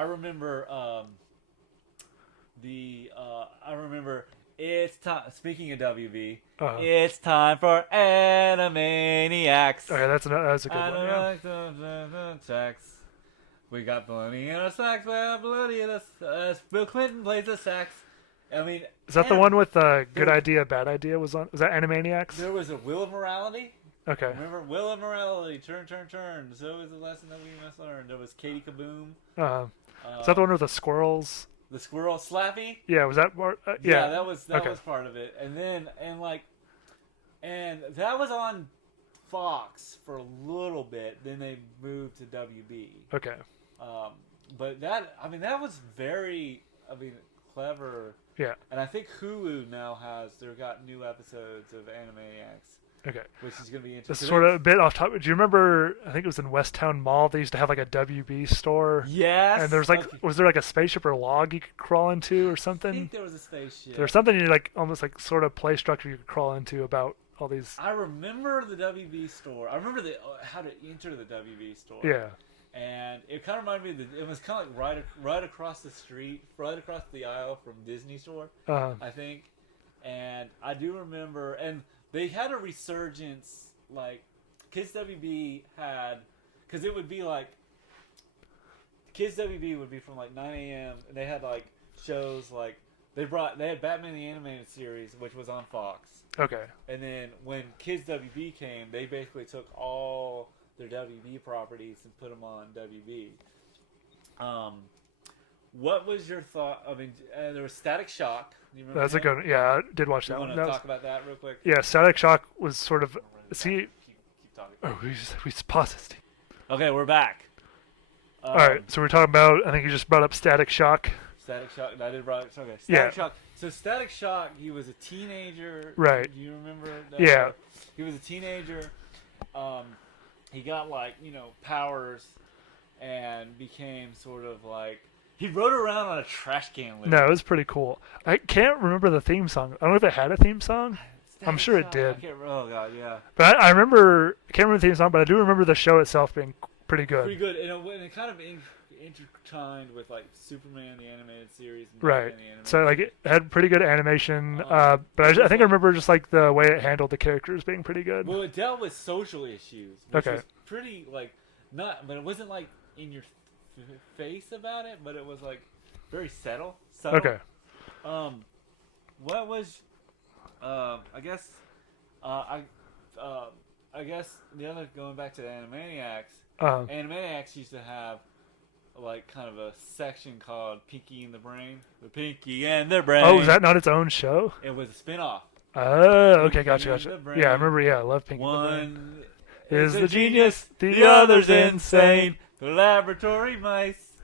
I remember I remember it's time. Speaking of WB, it's time for Animaniacs. Okay, that's a good one. Yeah. Animaniacs. We got Bunny in a sax. We have Bloody in a Bill Clinton plays a sax. I mean, Is that the one with Good Idea, Bad Idea was on? Was that Animaniacs? There was a Wheel of Morality. Okay. Remember Wheel of Morality? Turn, turn, turn. So is the lesson that we must learn. There was Katie Kaboom. Is that the one with the squirrels? The squirrel Slappy. Yeah, was that part? Yeah, that was part of it. And then and that was on Fox for a little bit. Then they moved to WB. Okay. But that was very clever. Yeah. And I think Hulu now they've got new episodes of Animaniacs. Okay. Which is going to be interesting. It's sort of a bit off topic. Do you remember, I think it was in Westtown Mall, they used to have like a WB store? Yes. And there was was there like a spaceship or log you could crawl into or something? I think there was a spaceship. There was something you like almost like sort of play structure you could crawl into about all these. I remember the WB store. I remember how to enter the WB store. Yeah. And it kind of reminded me it was kind of like right across the street, right across the aisle from Disney Store, I think. And I do remember, and they had a resurgence, like, Kids WB had, because it would be like, Kids WB would be from like 9 a.m. and they had like shows like, they had Batman the Animated Series, which was on Fox. Okay. And then when Kids WB came, they basically took all their WB properties and put them on WB. What was your thought? I mean, there was Static Shock. You remember That's him? a good. Yeah, I did watch that You one. want to talk about that real quick? Yeah, Static Shock was sort of. See. Keep talking. Oh, we just paused this. Okay, we're back. All right, so we're talking about. I think you just brought up Static Shock. Static Shock. I did brought. Okay, Static Shock. So Static Shock, he was a teenager. Right. Do you remember that? Yeah. He was a teenager. He got powers, and became sort of like. He rode around on a trash can lid. No, it was pretty cool. I can't remember the theme song. I don't know if it had a theme song. I'm sure it did. Oh god, yeah. But I remember. I can't remember the theme song, but I do remember the show itself being pretty good. Pretty good, and it kind of intertwined with like Superman the animated series. And Right. The animated So like it had pretty good animation, but I think I remember just like the way it handled the characters being pretty good. Well, it dealt with social issues, which was pretty but it wasn't like in your face about it, but it was like very subtle. Okay. What was I guess the other, going back to the Animaniacs, Animaniacs used to have like kind of a section called Pinky and the Brain. The Pinky and the Brain. Oh, was that not its own show? It was a spin-off. Oh, okay, gotcha. Yeah, I remember. Yeah, I love Pinky and the Brain. One is the the genius, the other's insane. The laboratory mice.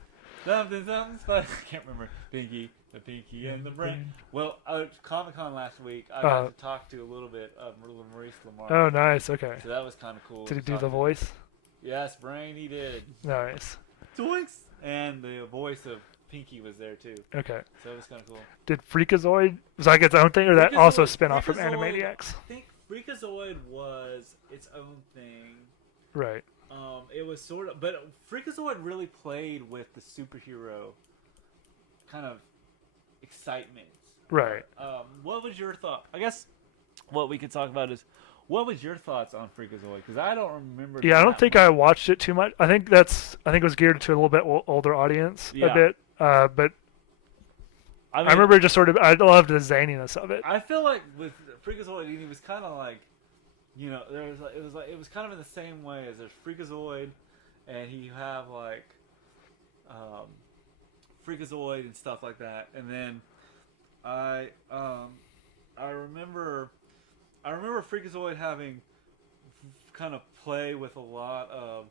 Something spicy. I can't remember. The Pinky and the Brain. Well, Comic-Con last week, I got to talk to a little bit of Maurice Lamar. Oh, nice. Okay. So that was kind of cool. Did he do the voice? Yes, Brain, he did. Nice. Doinks! And the voice of Pinky was there too. Okay. So it was kind of cool. Did Freakazoid was like its own thing, or that also a spin-off from Animaniacs? I think Freakazoid was its own thing. Right. It was sort of, but Freakazoid really played with the superhero kind of excitement. Right. What was your thought? I guess what we could talk about is, what was your thoughts on Freakazoid? Because I don't remember. Yeah, I don't think I watched it too much. I think it was geared to a little bit older audience, a bit. But I remember just sort of, I loved the zaniness of it. I feel like with Freakazoid, he was kind of like, it was kind of in the same way as there's Freakazoid, and you have like Freakazoid and stuff like that. And then I remember Freakazoid having kind of play with a lot of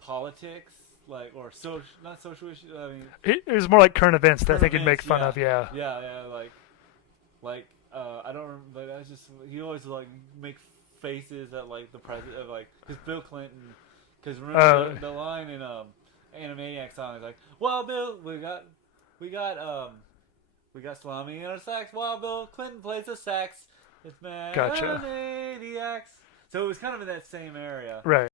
politics, or not social issues. I mean, it was more like current events that I think he'd make fun of. Yeah. Yeah, I don't remember, but I just, he always like make faces at like the president of like, because Bill Clinton, because remember the line in Animaniacs song is like, well, Bill, we got Salami in our sax while Bill Clinton plays the sax. It's Gotcha. Animaniacs. So it was kind of in that same area. Right.